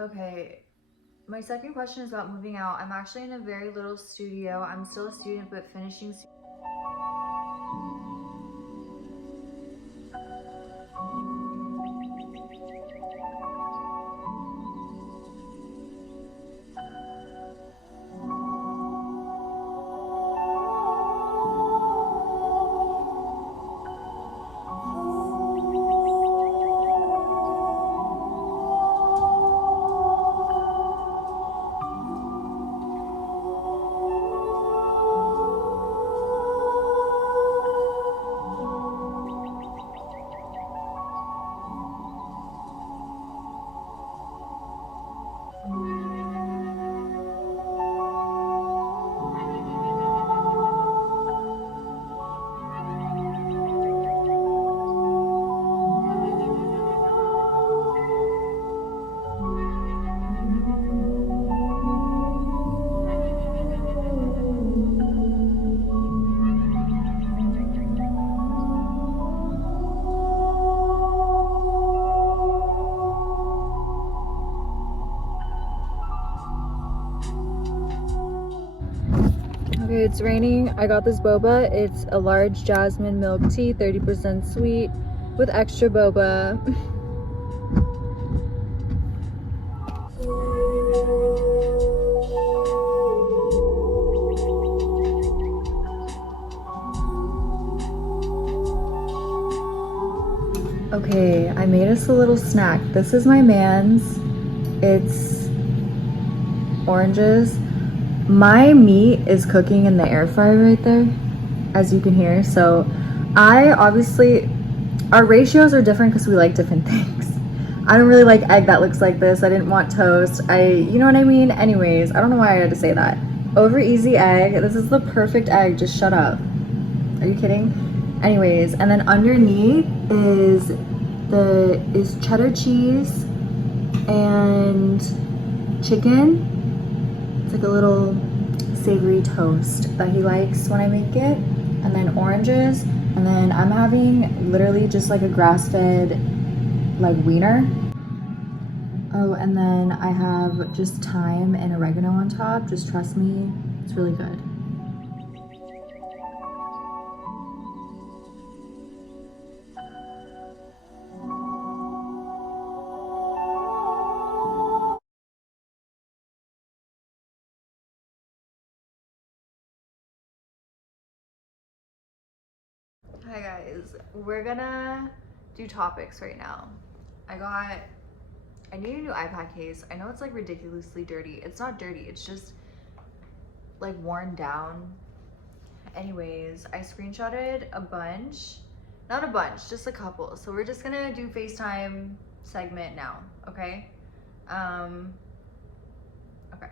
Okay. My second question is about moving out. I'm actually in a very little studio. I'm still a student, but finishing. Okay, it's raining. I got this boba. It's a large jasmine milk tea, 30% sweet with extra boba. Okay, I made us a little snack. This is my man's. It's oranges. My meat is cooking in the air fryer right there, as you can hear. So our ratios are different because we like different things. I don't really like egg that looks like this. I didn't want toast. You know what I mean? Anyways, I don't know why I had to say that. Over easy egg. This is the perfect egg. Just shut up. Are you kidding? Anyways, and then underneath is cheddar cheese and chicken. It's like a little savory toast that he likes when I make it. And then oranges. And then I'm having literally just like a grass-fed like wiener. Oh, and then I have just thyme and oregano on top. Just trust me, it's really good. Hi guys, we're gonna do topics right now. I need a new iPad case. I know it's like ridiculously dirty. It's not dirty, it's just like worn down. Anyways, I screenshotted a bunch. Not a bunch, just a couple. So we're just gonna do FaceTime segment now, okay? Okay.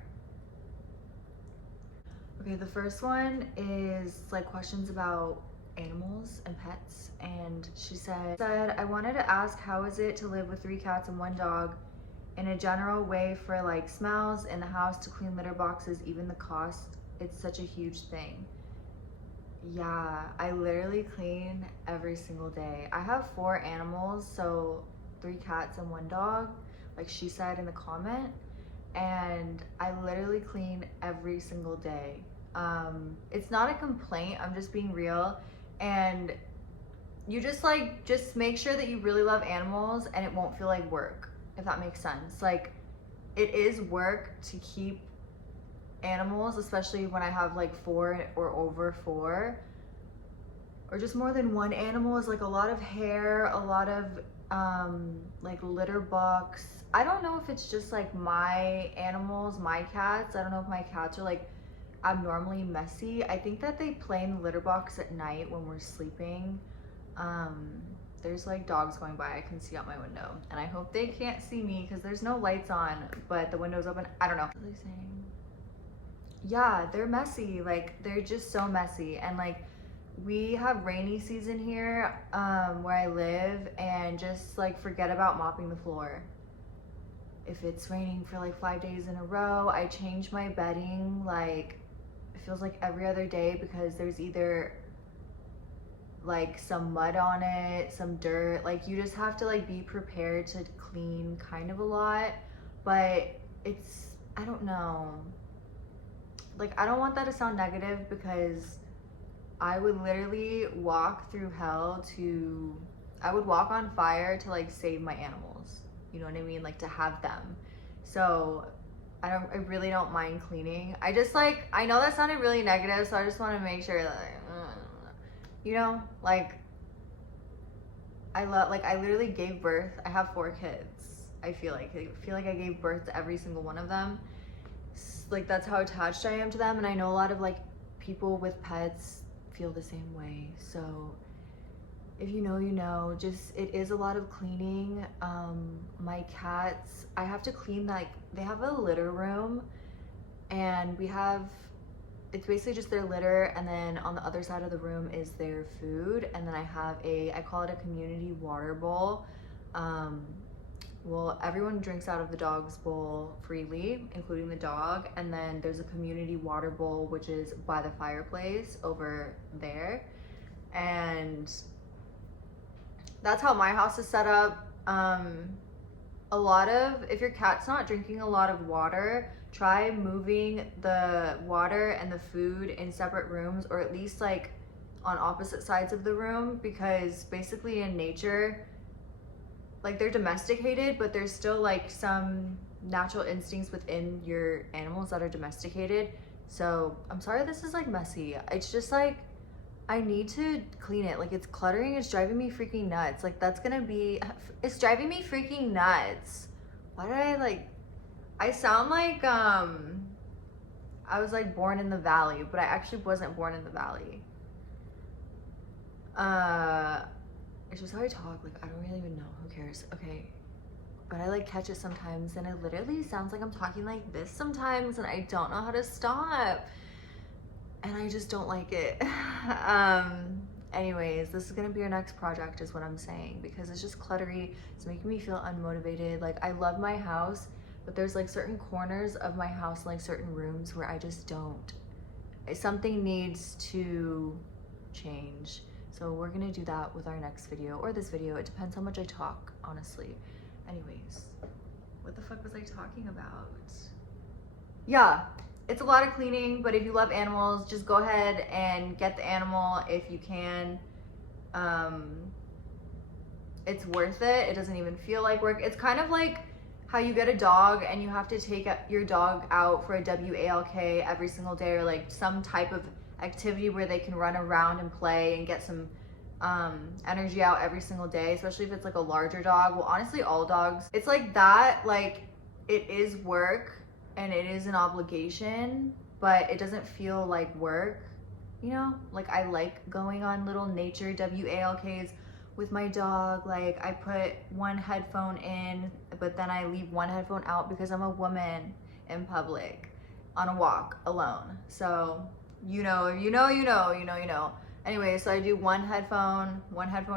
Okay, the first one is like questions about animals and pets, and she said, I wanted to ask, how is it to live with 3 cats and 1 dog in a general way, for like smells in the house, to clean litter boxes, even the cost, it's such a huge thing. Yeah, I literally clean every single day. I have 4 animals, so 3 cats and 1 dog, like she said in the comment, and I literally clean every single day. It's not a complaint, I'm just being real. And you just make sure that you really love animals and it won't feel like work, if that makes sense. Like, it is work to keep animals, especially when I have like 4 or over 4, or just more than 1 animal, is like a lot of hair, a lot of like litter box. I don't know if it's just like my animals, my cats. I don't know if my cats are like abnormally messy. I think that they play in the litter box at night when we're sleeping. There's like dogs going by, I can see out my window, and I hope they can't see me because there's no lights on, but the window's open. I don't know. What are they saying? Yeah, they're messy. Like, they're just so messy. And like, we have rainy season here where I live, and just like forget about mopping the floor. If it's raining for like 5 days in a row, I change my bedding like, it feels like every other day, because there's either like some mud on it, some dirt. Like you just have to like be prepared to clean kind of a lot. But it's, I don't know. Like I don't want that to sound negative because I would literally walk through hell to, I would walk on fire to like save my animals. You know what I mean? Like to have them. So I really don't mind cleaning. I just like, I know that sounded really negative, so I just want to make sure that, you know, like I literally gave birth. I have 4 kids. I feel like I gave birth to every single one of them. Like that's how attached I am to them, and I know a lot of like people with pets feel the same way. So if you know, you know. Just, it is a lot of cleaning. My cats, I have to clean, like they have a litter room, and we have, it's basically just their litter, and then on the other side of the room is their food, and then I have I call it a community water bowl. Well, everyone drinks out of the dog's bowl freely, including the dog, and then there's a community water bowl which is by the fireplace over there, and that's how my house is set up. A lot of, if your cat's not drinking a lot of water, try moving the water and the food in separate rooms, or at least like on opposite sides of the room, because basically in nature, like they're domesticated, but there's still like some natural instincts within your animals that are domesticated. So I'm sorry this is like messy. It's just like, I need to clean it. Like it's cluttering, it's driving me freaking nuts. Like that's gonna be, it's driving me freaking nuts. Why did I like, I sound like I was like born in the valley, but I actually wasn't born in the valley. It's just how I talk. Like I don't really even know, who cares? Okay, but I like catch it sometimes, and it literally sounds like I'm talking like this sometimes, and I don't know how to stop, and I just don't like it. Anyways, this is gonna be our next project is what I'm saying, because it's just cluttery. It's making me feel unmotivated. Like I love my house, but there's like certain corners of my house, like certain rooms where I just don't. Something needs to change. So we're gonna do that with our next video, or this video. It depends how much I talk, honestly. Anyways, what the fuck was I talking about? Yeah, it's a lot of cleaning, but if you love animals, just go ahead and get the animal if you can. It's worth it. It doesn't even feel like work. It's kind of like how you get a dog and you have to take your dog out for a WALK every single day, or like some type of activity where they can run around and play and get some energy out every single day, especially if it's like a larger dog. Well, honestly, all dogs, it's like that. Like it is work and it is an obligation, but it doesn't feel like work, you know? Like I like going on little nature WALKs with my dog. Like I put one headphone in, but then I leave one headphone out because I'm a woman in public on a walk alone. So you know. Anyway, so I do one headphone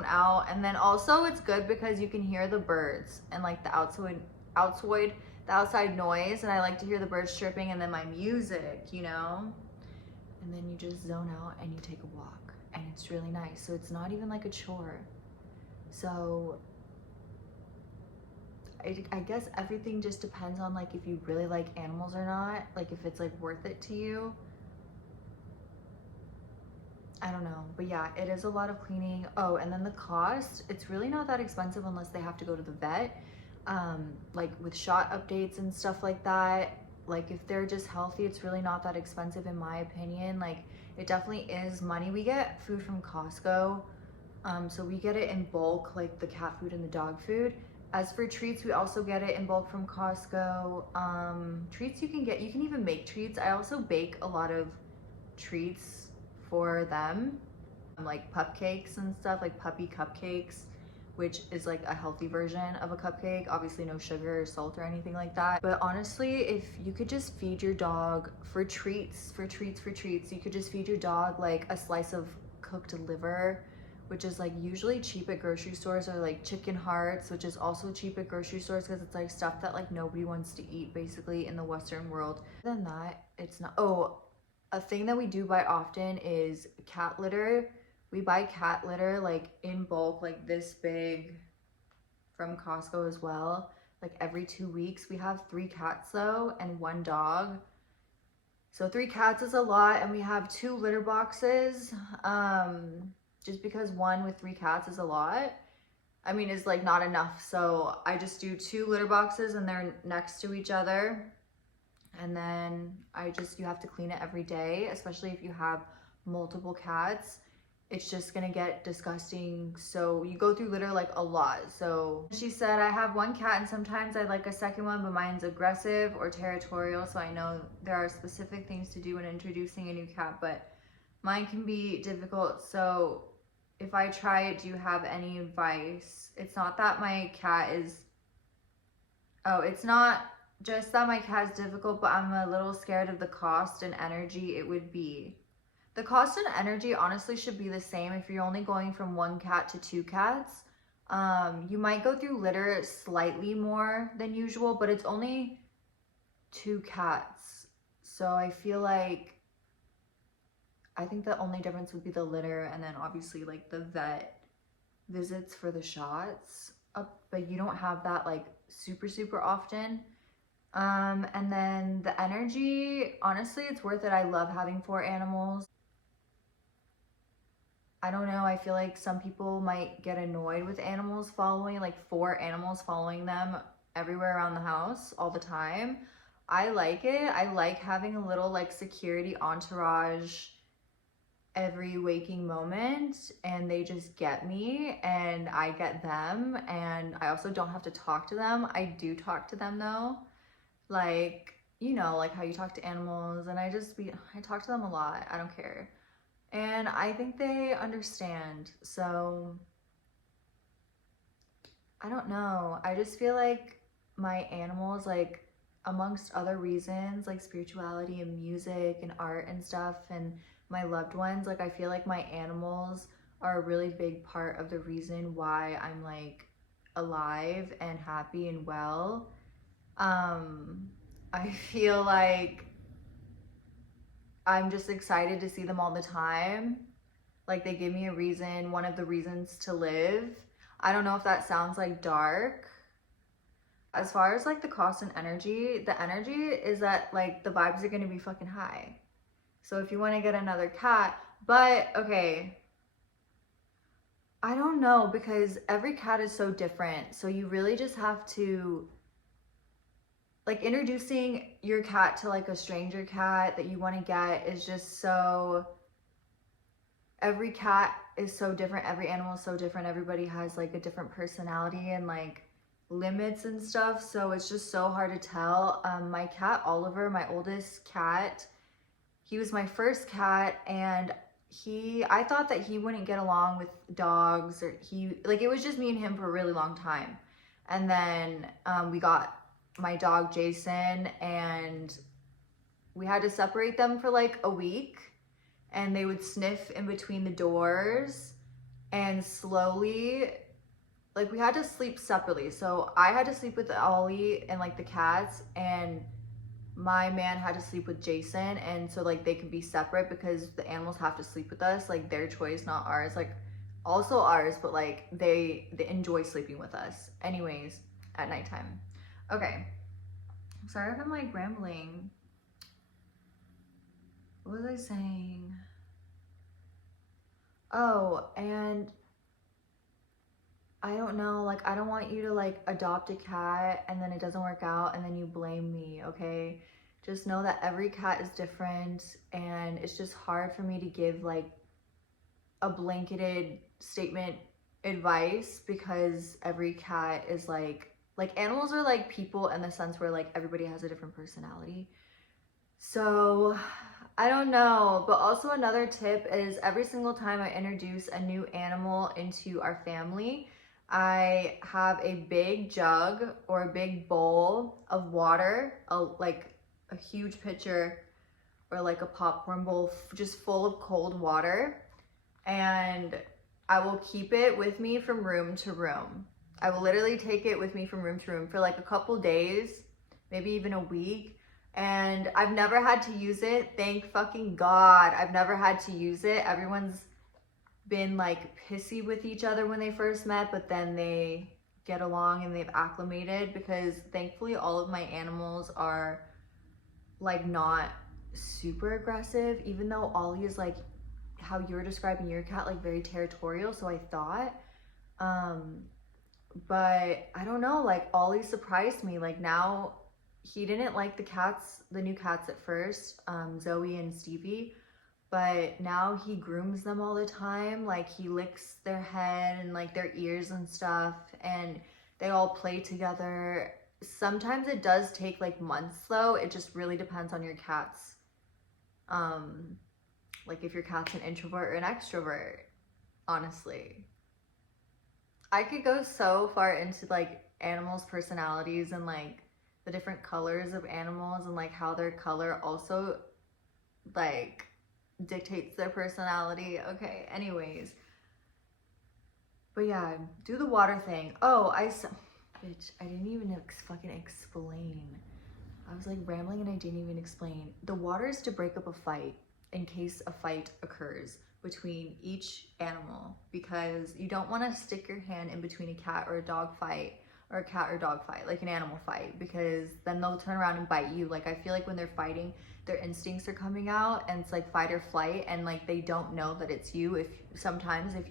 out, and then also it's good because you can hear the birds and like the outside noise, and I like to hear the birds chirping, and then my music, you know? And then you just zone out and you take a walk, and it's really nice. So it's not even like a chore. So I guess everything just depends on like if you really like animals or not, like if it's like worth it to you. I don't know, but yeah, it is a lot of cleaning. Oh, and then the cost, it's really not that expensive unless they have to go to the vet. Like with shot updates and stuff like that. Like if they're just healthy, it's really not that expensive in my opinion. Like it definitely is money. We get food from Costco. So we get it in bulk, like the cat food and the dog food. As for treats, we also get it in bulk from Costco. Treats you can even make treats. I also bake a lot of treats for them, like cupcakes and stuff, like puppy cupcakes, which is like a healthy version of a cupcake. Obviously no sugar or salt or anything like that. But honestly, if you could just feed your dog for treats, you could just feed your dog like a slice of cooked liver, which is like usually cheap at grocery stores, or like chicken hearts, which is also cheap at grocery stores because it's like stuff that like nobody wants to eat basically in the Western world. Other than that, it's not. Oh, a thing that we do buy often is cat litter, We buy cat litter like in bulk, like this big, from Costco as well, like every 2 weeks. We have 3 cats though and 1 dog. So 3 cats is a lot, and we have 2 litter boxes, just because 1 with 3 cats is a lot. I mean, is like not enough. So I just do 2 litter boxes and they're next to each other. And then you have to clean it every day, especially if you have multiple cats. It's just gonna get disgusting. So you go through litter like a lot. So she said, I have 1 cat and sometimes I'd like a second one, but mine's aggressive or territorial. So I know there are specific things to do when introducing a new cat, but mine can be difficult. So if I try it, do you have any advice? It's not that my cat is, it's not just that my cat is difficult, but I'm a little scared of the cost and energy it would be. The cost and energy honestly should be the same if you're only going from 1 cat to 2 cats. You might go through litter slightly more than usual, but it's only 2 cats. So I feel like, I think the only difference would be the litter, and then obviously like the vet visits for the shots. But you don't have that like super often. And then the energy, honestly, it's worth it. I love having 4 animals. I don't know, I feel like some people might get annoyed with animals following, like 4 animals following them everywhere around the house all the time. I like it. I like having a little like security entourage every waking moment, and they just get me and I get them, and I also don't have to talk to them. I do talk to them though, like, you know, like how you talk to animals, and I talk to them a lot. I don't care. And I think they understand. So I don't know. I just feel like my animals, like amongst other reasons, like spirituality and music and art and stuff, and my loved ones, like I feel like my animals are a really big part of the reason why I'm like alive and happy and well. I feel like I'm just excited to see them all the time. Like they give me a reason, one of the reasons to live. I don't know if that sounds like dark. As far as like the cost and energy, the energy is that like the vibes are gonna be fucking high. So if you want to get another cat, but okay, I don't know, because every cat is so different. So you really just have to, like, introducing your cat to like a stranger cat that you want to get is just so, every cat is so different, every animal is so different, everybody has like a different personality and like limits and stuff, so it's just so hard to tell. My cat Oliver, my oldest cat, he was my first cat, and I thought that he wouldn't get along with dogs, or it was just me and him for a really long time. And then we got my dog Jason, and we had to separate them for like a week, and they would sniff in between the doors, and slowly, like, we had to sleep separately. So I had to sleep with Ollie and like the cats, and my man had to sleep with Jason, and so like they could be separate because the animals have to sleep with us, like their choice, not ours, like also ours, but like they enjoy sleeping with us anyways at nighttime. Okay, sorry if I'm like rambling. What was I saying? Oh, and I don't know, like I don't want you to like adopt a cat and then it doesn't work out and then you blame me, okay? Just know that every cat is different, and it's just hard for me to give like a blanketed statement advice, because every cat is like animals are like people in the sense where like everybody has a different personality. So I don't know. But also another tip is, every single time I introduce a new animal into our family, I have a big jug or a big bowl of water, like a huge pitcher or like a popcorn bowl just full of cold water, and I will keep it with me from room to room. I will literally take it with me from room to room for like a couple days, maybe even a week, and I've never had to use it. Thank fucking God, I've never had to use it. Everyone's been like pissy with each other when they first met, but then they get along and they've acclimated, because thankfully all of my animals are like not super aggressive, even though Ollie is like how you're describing your cat, like very territorial. So I thought, but I don't know, like Ollie surprised me. Like now he didn't like the new cats at first, Zoe and Stevie, but now he grooms them all the time. Like he licks their head and like their ears and stuff, and they all play together. Sometimes it does take like months though. It just really depends on your cat's, like if your cat's an introvert or an extrovert, honestly. I could go so far into like animals' personalities and like the different colors of animals and like how their color also like dictates their personality. Okay, anyways. But yeah, do the water thing. Oh, bitch, I didn't even fucking explain. I was like rambling and I didn't even explain. The water is to break up a fight in case a fight occurs between each animal, because you don't want to stick your hand in between a cat or a dog fight, or a cat or dog fight, like an animal fight, because then they'll turn around and bite you. Like I feel like when they're fighting, their instincts are coming out and it's like fight or flight, and like they don't know that it's you if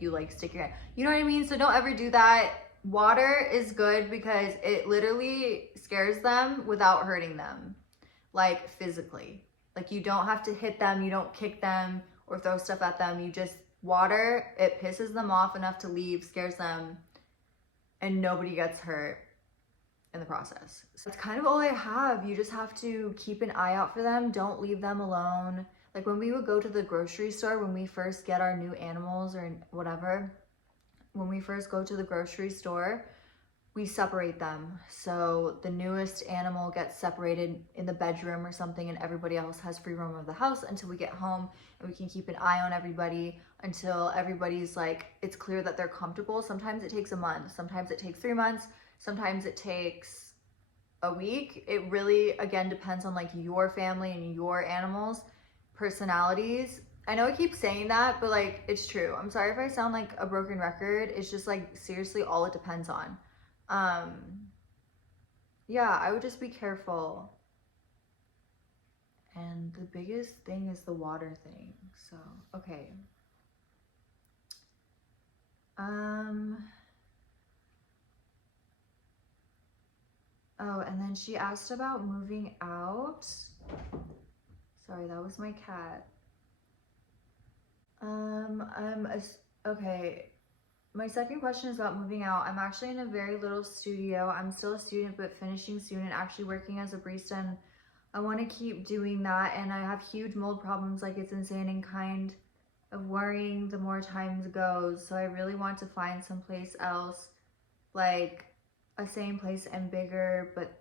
you like stick your hand, you know what I mean? So don't ever do that. Water is good because it literally scares them without hurting them, like physically. Like you don't have to hit them, you don't kick them or throw stuff at them. You just water, it pisses them off enough to leave, scares them, and nobody gets hurt in the process. So that's kind of all I have. You just have to keep an eye out for them. Don't leave them alone. Like when we would go to the grocery store, when we first get our new animals or whatever, when we first go to the grocery store, we separate them. So the newest animal gets separated in the bedroom or something, and everybody else has free roam of the house until we get home, and we can keep an eye on everybody until everybody's like, it's clear that they're comfortable. Sometimes it takes a month, sometimes it takes 3 months, sometimes it takes a week. It really, again, depends on like your family and your animals' personalities. I know I keep saying that, but like, it's true. I'm sorry if I sound like a broken record. It's just like, seriously, all it depends on. Yeah, I would just be careful. And the biggest thing is the water thing. So, okay. Oh, and then she asked about moving out. Sorry, that was my cat. Okay. My second question is about moving out. I'm actually in a very little studio. I'm still a student, but finishing soon and actually working as a barista. And I want to keep doing that. And I have huge mold problems, like it's insane and kind of worrying the more time goes. So I really want to find someplace else, like a same place and bigger, but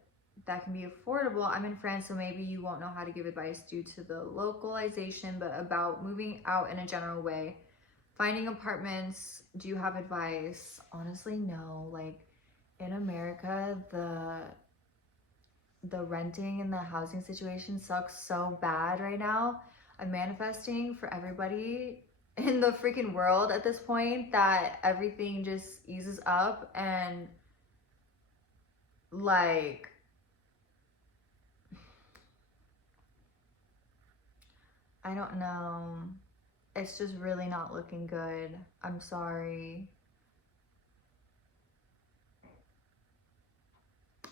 that can be affordable. I'm in France, so maybe you won't know how to give advice due to the localization, but about moving out in a general way. Finding apartments, do you have advice? Honestly, no. Like in America, the renting and the housing situation sucks so bad right now. I'm manifesting for everybody in the freaking world at this point that everything just eases up, and like I don't know. It's just really not looking good. I'm sorry.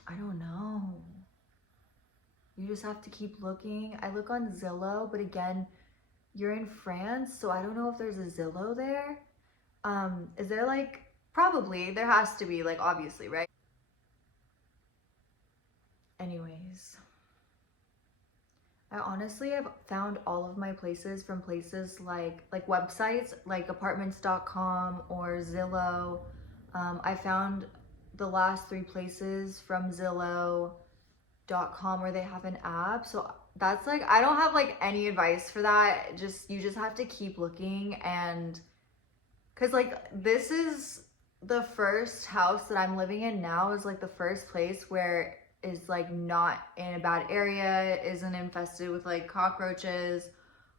I don't know. You just have to keep looking. I look on Zillow, but again, you're in France, so I don't know if there's a Zillow there. Is there like, probably, there has to be, like obviously, right? Anyways. I honestly have found all of my places from places like websites like apartments.com or Zillow. I found the last 3 places from Zillow.com where they have an app. So that's like, I don't have like any advice for that. You just have to keep looking, and cause like this is the first house that I'm living in now, is like the first place where is like not in a bad area, isn't infested with like cockroaches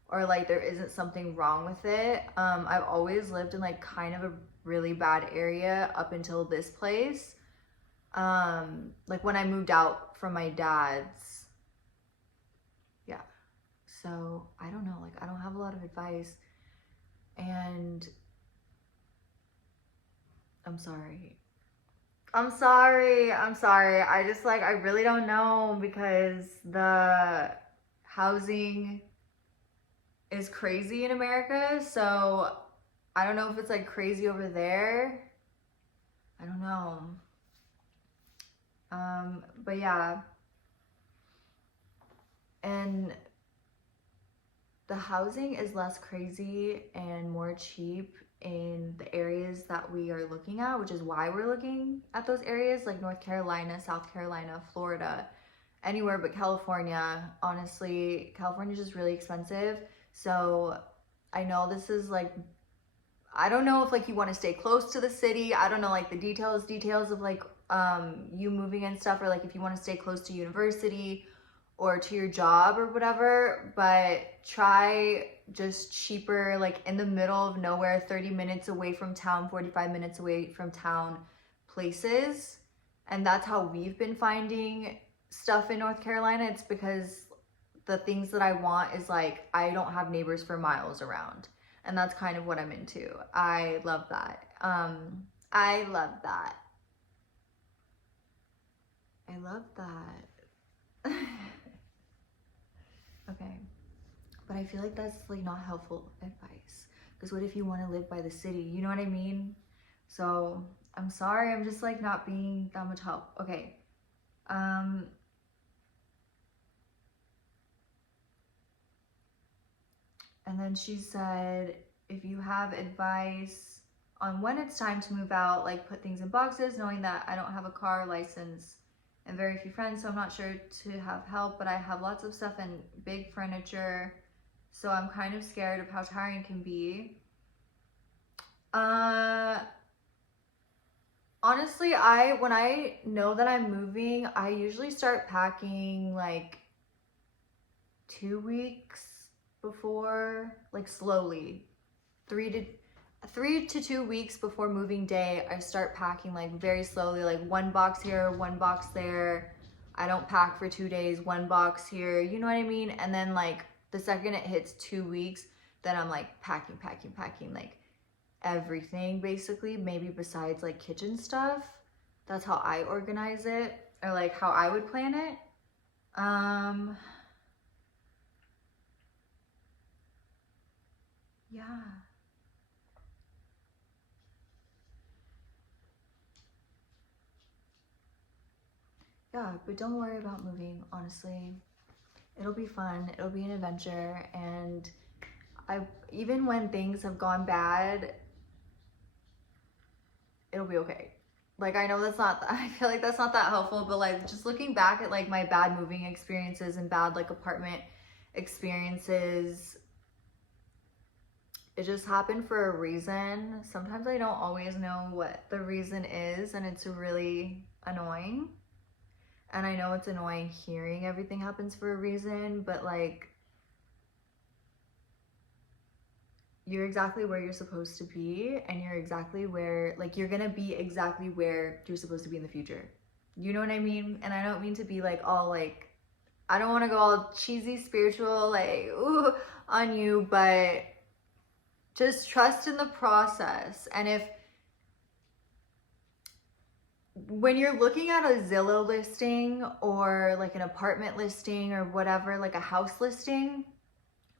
or like there isn't something wrong with it. I've always lived in like kind of a really bad area up until this place. Like when I moved out from my dad's. Yeah. So I don't know, like I don't have a lot of advice, and I'm sorry. I just like, I really don't know because the housing is crazy in America. So I don't know if it's like crazy over there. I don't know. But yeah. And the housing is less crazy and more cheap in the areas that we are looking at, which is why we're looking at those areas like North Carolina, South Carolina, Florida, anywhere but California. Honestly, California is just really expensive. So I know this is like, I don't know if like you want to stay close to the city. I don't know like the details of like you moving and stuff, or like if you want to stay close to university or to your job or whatever, but try just cheaper, like in the middle of nowhere, 30 minutes away from town, 45 minutes away from town places. And that's how we've been finding stuff in North Carolina. It's because the things that I want is like, I don't have neighbors for miles around. And that's kind of what I'm into. I love that. I love that. I love that. Okay, but I feel like that's like not helpful advice, because what if you want to live by the city, you know what I mean? So I'm sorry, I'm just like not being that much help. Okay, and then she said, if you have advice on when it's time to move out, like put things in boxes, knowing that I don't have a car license and very few friends, so I'm not sure to have help, but I have lots of stuff and big furniture, so I'm kind of scared of how tiring it can be. Honestly, when I know that I'm moving, I usually start packing like 2 weeks before, like slowly. 3 to 2 weeks before moving day, I start packing like very slowly, like 1 box here, 1 box there. I don't pack for 2 days, 1 box here, you know what I mean? And then like the second it hits 2 weeks, then I'm like packing like everything basically, maybe besides like kitchen stuff. That's how I organize it, or like how I would plan it. Yeah. Yeah, but don't worry about moving, honestly. It'll be fun, it'll be an adventure, and even when things have gone bad, it'll be okay. Like, I know that's not, I feel like that's not that helpful, but like just looking back at like my bad moving experiences and bad like apartment experiences, it just happened for a reason. Sometimes I don't always know what the reason is, and it's really annoying. And I know it's annoying hearing everything happens for a reason, but like, you're exactly where you're supposed to be, and you're exactly where, like, you're gonna be exactly where you're supposed to be in the future. You know what I mean? And I don't mean to be like all like, I don't want to go all cheesy spiritual like ooh on you, but just trust in the process. And when you're looking at a Zillow listing or like an apartment listing or whatever, like a house listing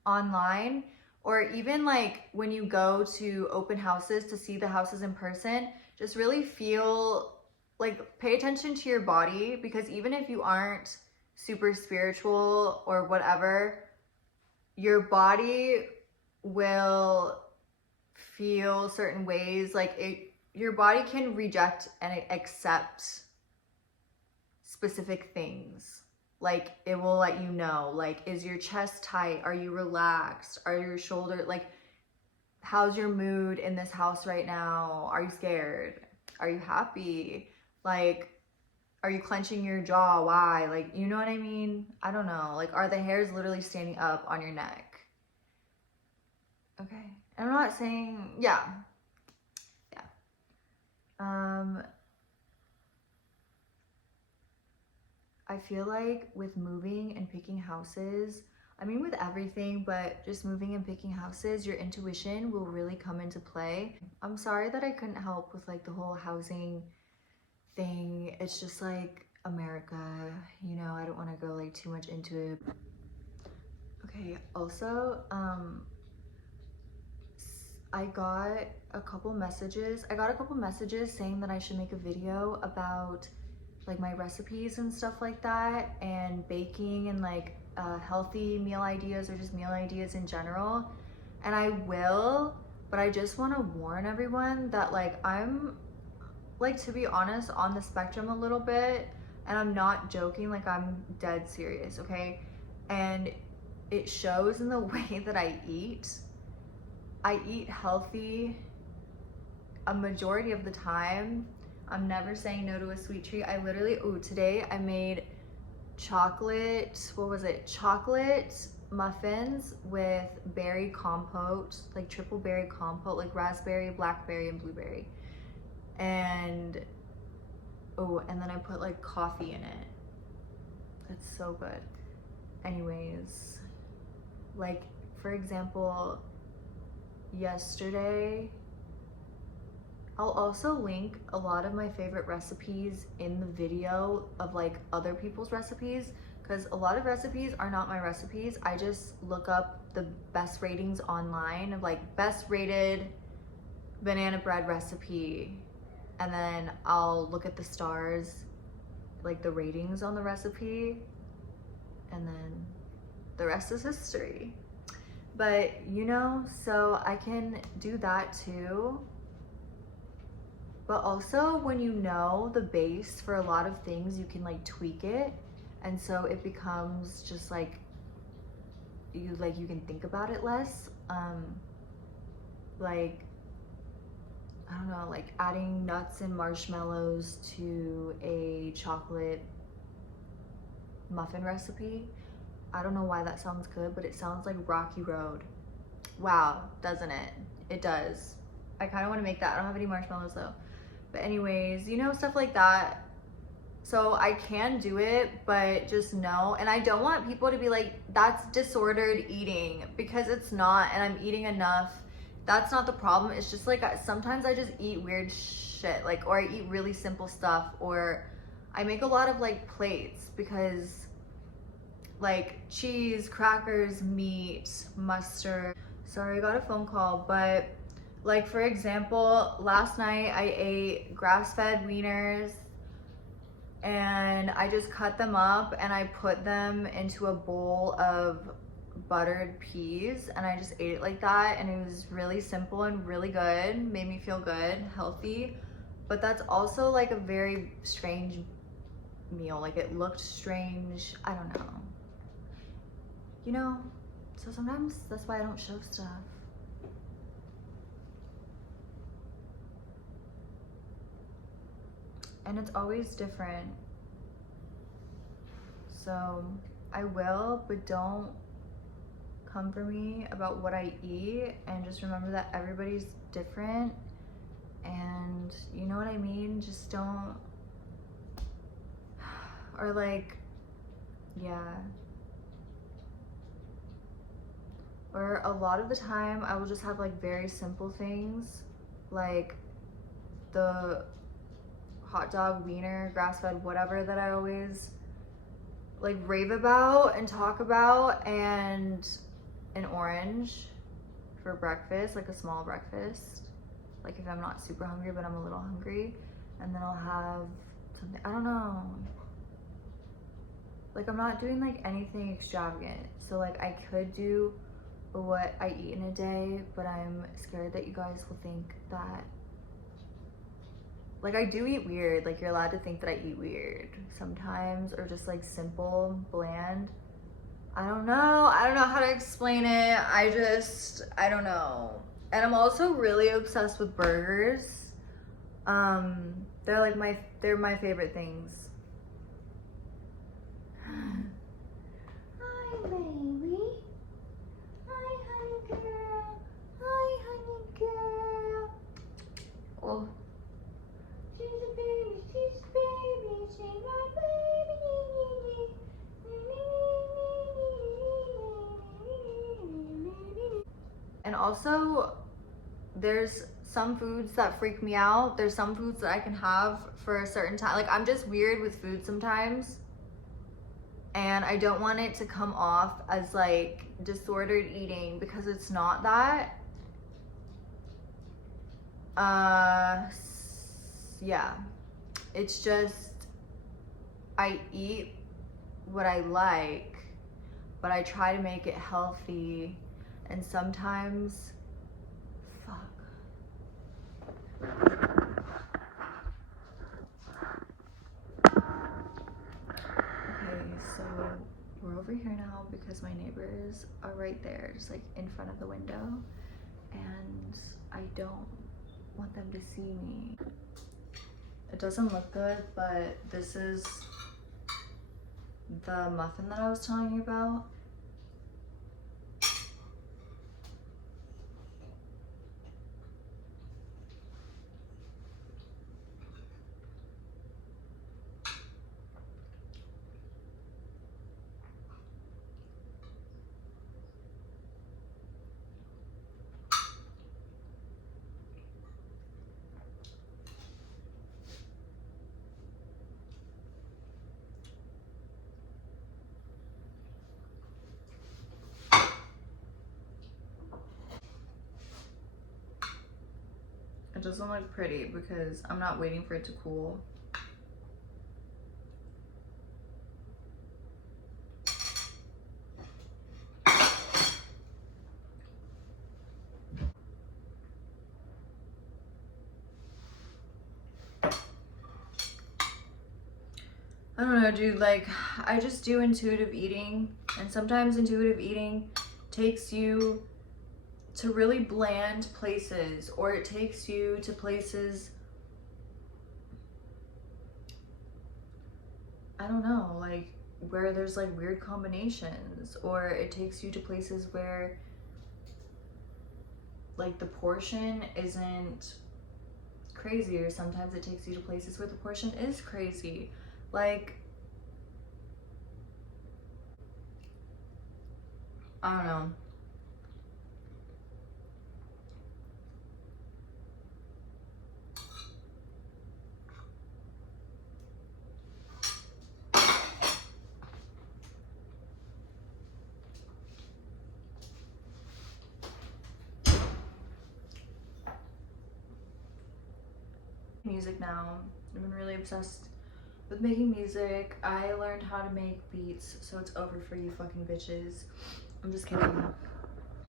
online, or even like when you go to open houses to see the houses in person, just really feel like, pay attention to your body, because even if you aren't super spiritual or whatever, your body will feel certain ways. Like your body can reject and accept specific things. Like it will let you know, like, is your chest tight? Are you relaxed? Are your shoulder, like, how's your mood in this house right now? Are you scared? Are you happy? Like, are you clenching your jaw? Why? Like, you know what I mean? I don't know. Like, are the hairs literally standing up on your neck? Okay. I'm not saying, yeah. I feel like with moving and picking houses, I mean with everything, but just moving and picking houses, your intuition will really come into play. I'm sorry that I couldn't help with like the whole housing thing. It's just like America, you know, I don't want to go like too much into it. Okay, also, I got a couple messages saying that I should make a video about like my recipes and stuff like that, and baking and like healthy meal ideas or just meal ideas in general. And I will, but I just want to warn everyone that like I'm like, to be honest, on the spectrum a little bit, and I'm not joking, like I'm dead serious, okay? And it shows in the way that I eat. I eat healthy a majority of the time. I'm never saying no to a sweet treat. I literally, today I made chocolate, what was it? Chocolate muffins with berry compote, like triple berry compote, like raspberry, blackberry, and blueberry. And, and then I put like coffee in it. It's so good. Anyways, like for example, yesterday, I'll also link a lot of my favorite recipes in the video of like other people's recipes, because a lot of recipes are not my recipes. I just look up the best ratings online of like best rated banana bread recipe, and then I'll look at the stars, like the ratings on the recipe, and then the rest is history. But you know, so I can do that too. But also when you know the base for a lot of things, you can like tweak it. And so it becomes just like you can think about it less. Like, I don't know, like adding nuts and marshmallows to a chocolate muffin recipe. I don't know why that sounds good, but it sounds like Rocky Road. Wow, doesn't it? It does. I kind of want to make that. I don't have any marshmallows though. But anyways, you know, stuff like that. So I can do it, but just know, and I don't want people to be like, that's disordered eating, because it's not, and I'm eating enough. That's not the problem. It's just like sometimes I just eat weird shit, like, or I eat really simple stuff, or I make a lot of like plates because like cheese, crackers, meat, mustard. Sorry, I got a phone call, but like for example, last night I ate grass-fed wieners and I just cut them up and I put them into a bowl of buttered peas and I just ate it like that, and it was really simple and really good, made me feel good, healthy. But that's also like a very strange meal, like it looked strange, I don't know, you know. So sometimes that's why I don't show stuff. And it's always different. So I will, but don't come for me about what I eat, and just remember that everybody's different, and you know what I mean? Just don't, or like, yeah. Or a lot of the time I will just have like very simple things, like the hot dog, wiener, grass-fed, whatever, that I always like rave about and talk about, and an orange for breakfast, like a small breakfast, like if I'm not super hungry but I'm a little hungry. And then I'll have something, I don't know, like I'm not doing like anything extravagant. So like I could do what I eat in a day, but I'm scared that you guys will think that like I do eat weird. Like you're allowed to think that I eat weird sometimes, or just like simple, bland. I don't know how to explain it. I don't know. And I'm also really obsessed with burgers. They're like they're my favorite things. Hi, baby. Hi, honey girl. also, there's some foods that freak me out. There's some foods that I can have for a certain time. Like, I'm just weird with food sometimes. And I don't want it to come off as like disordered eating, because it's not that. Yeah. It's just, I eat what I like, but I try to make it healthy. And sometimes, fuck. Okay, so we're over here now because my neighbors are right there, just like in front of the window, and I don't want them to see me. It doesn't look good, but this is the muffin that I was telling you about. It doesn't look pretty because I'm not waiting for it to cool. I don't know, dude, like, I just do intuitive eating, and sometimes intuitive eating takes you to really bland places, or it takes you to places, I don't know, like, where there's like weird combinations, or it takes you to places where like the portion isn't crazy, or sometimes it takes you to places where the portion is crazy. Like, I don't know. Music now. I've been really obsessed with making music. I learned how to make beats, so it's over for you fucking bitches. I'm just kidding.